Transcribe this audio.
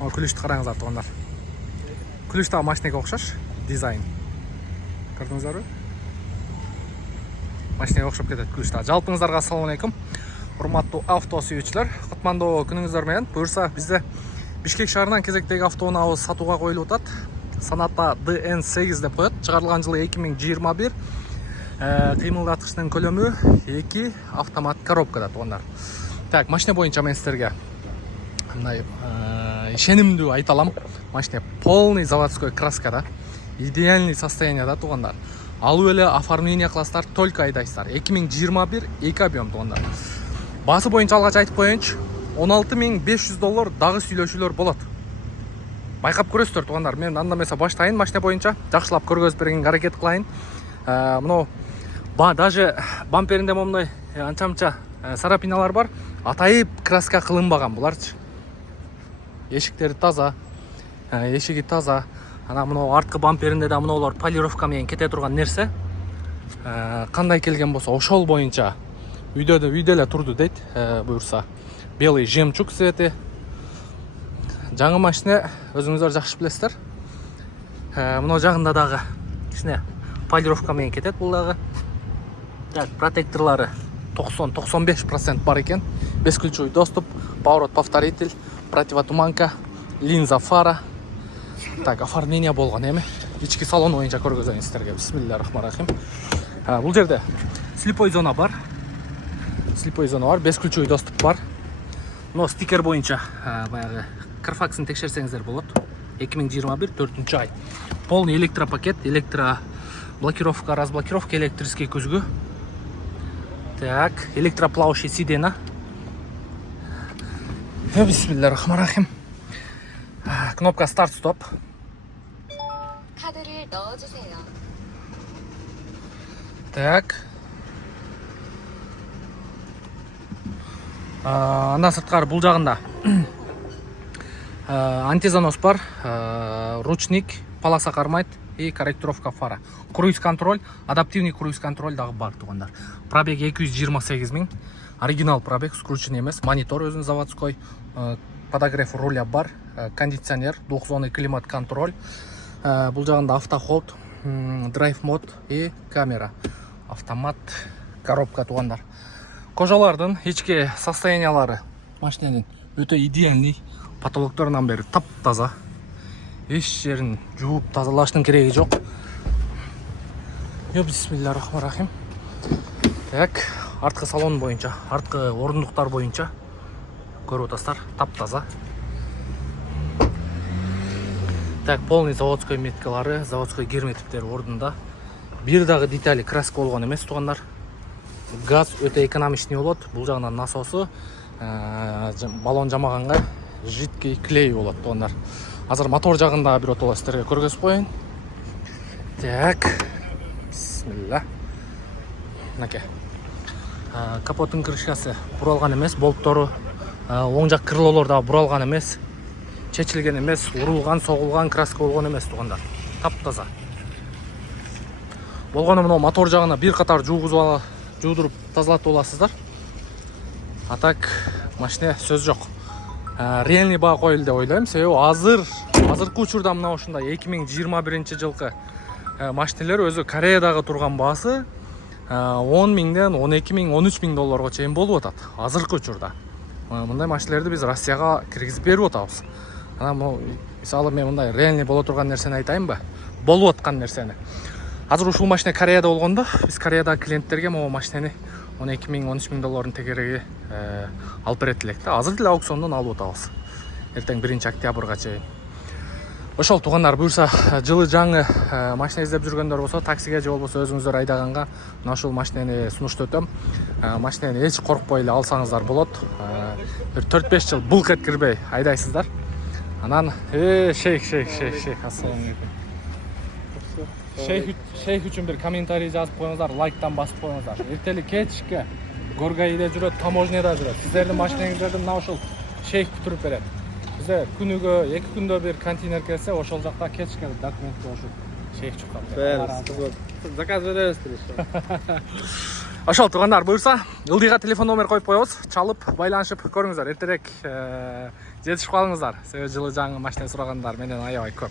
Күлүштү караңыздар туугандар. Күлүштагы машинеге окшош дизайн. Көрдүңүздөрбү? Машинеге окшоп кетет күлүштагы. Жалпыңыздарга ассаламу алейкум. Урматтуу авто сүйүүчүлөр, кутмандуу күнүңүздөр менен. Буюрса бизде Бишкек шаарынан кезектеги автоунаабыз сатууга коюлуп атат. Саната DN8 деп коет. Чыгарылган жылы 2021. Кыймылдаткычтын көлөмү 2 автомат коробкада туугандар. Так, машина боюнча мен сиздерге мындай ишенимдүү айта алам. Машина полный заводской краскада, идеальный состоянияда туугандар. Алып эле оформление кыласыздар, только айдайсыздар. 2021 2 объем туугандар. Басы боюнча алгач айтып коеюнчу, $16,500 дагы сүйлөшүүлөр болот. Байкап көрөсүздөр туугандар. Мен анда эмесе баштайын машина боюнча, жакшылап көргөзүп бергенге аракет кылайын. Мына даже бамперинде момундай анча-мынча сарапиналар бар. Атайып краска кылынбаган буларчы. Эшиктери таза, эшиги таза. Ана мына арткы бамперинде да мыналар полировка менен кете турган нерсе. Кандай келген болсо ошол боюнча үйдө эле турду дейт. Буюрса белый жемчуг цвети. Жаңы машина өзүңүздөр жакшы билесиздер. Мына жагында дагы кичине полировка менен кетет бул дагы. Так, протекторлары 90-95% бар экен. Бесключевой доступ, поворот-повторитель, противотуманка, линза фара. Так, оформление болгон эми. Ички салон боюнча көргөзөйүн сиздерге. Бисмиллахиррахманиррахим. Бул жерде слепой зона бар. Бесключевой доступ бар. Но стикер боюнча баягы Carfax'ын текшерсеңиздер болот. 2021 4 ай. Полный электропакет, электроблокировка, разблокировка, электрический күзгү. Так, электроплавающий сиденье. Бисмиллахиррахманиррахим. Кнопка старт-стоп. 카드를 넣어주세요. Так. Анда сырткары бул жагында антизанос бар, ручник, полоса кармайт и корректировка фара. Круиз контроль, адаптивный круиз контроль дагы бар туугандар. Пробег 228 000. Оригинал пробег, скрученный эмес. Монитор өзүнүн заводской, подогрев руля бар, кондиционер, двухзонный климат контроль. Бул жагында автохолд, драйв мод и камера. Автомат коробка туугандар. Кожалардын ички состояниялары машинанын өтө идеальный. Потолокторунан бери таптаза. Эч жерин жууп тазалаштын кереги жок. Бисмиллахиррахманиррахим. Так, арткы салон боюнча, арткы орундуктар боюнча көрүп атасыздар, таптаза. Так, полный заводской меткалары, заводской герметиктери ордунда. Бир дагы детали краска болгон эмес туугандар. Газ өтө экономичный болот. Бул жагынан насосу, баллон жамаганга жидкий клей болот туугандар. Азыр мотор жагында бир отоло сиздерге көргөзүп коеюн. Так. Бисмилла. Мынакей. Капоттун крышкасы буралган эмес, болттору, оң жак крылолор да буралган эмес, чечилген эмес, урулган, согулган краска болгон эмес туугандар. Таптаза. Болгону мына мотор жагына бир катар жуудуруп тазалатып аласыздар. А так машина сөз жок. Реальный баа коюлду деп ойлойм. Себеби азыркы учурда мына ушундай 2021 жылкы машинелер өзү Кореядагы турган баасы 10 миңден 12 миң, 13 миң долларга чейин болуп атат. Азыркы учурда. Мындай машинелерди биз Россияга киргизип берип атабыз. Анан мисалы мен мындай реальный боло турган нерсени айтайынбы? Болуп аткан нерсени. Азыр ушул машина Кореяда болгондо, биз Кореядагы клиенттерге могу машинени 12 миң, 13 миң доллардын тегереги алып берет элек да. Азыр деле аукциондон алып атабыз. Эртең 1 октябрга чейин. Ошол туугандар, буюрса жылы жаңы машина издеп жүргөндөр болсо, таксиге же болбосо өзүңүздөр айдаганга мына ушул машинени сунуштап өтөм. Машинени эч коркпой эле алсаңыздар болот. Бир 4-5 жыл булк эткирбей айдайсыздар. Анан шейх, ассаламу алейкум. Шейх үчүн бир комментарий жазып коюңуздар, лайктан басып коюңуздар. Эртели кечке Горгайда жүрөт, таможняда жүрөт. Сиздердин машинаңыздарды мына ушул шейх бүтүрүп берет. Бизде күнүгө 2 күндө бир контейнер келсе, ошол жакта кечке документ болушуп шейх чыккан. Заказ беребиз. Ошол туугандар буюрса, ылдыйга телефон номер коюп коебуз. Чалып, байланышып көрүңүздөр. Эртерээк жетишип калыңыздар. Себеби жылы жаңы машина сурагандар менен аябай көп.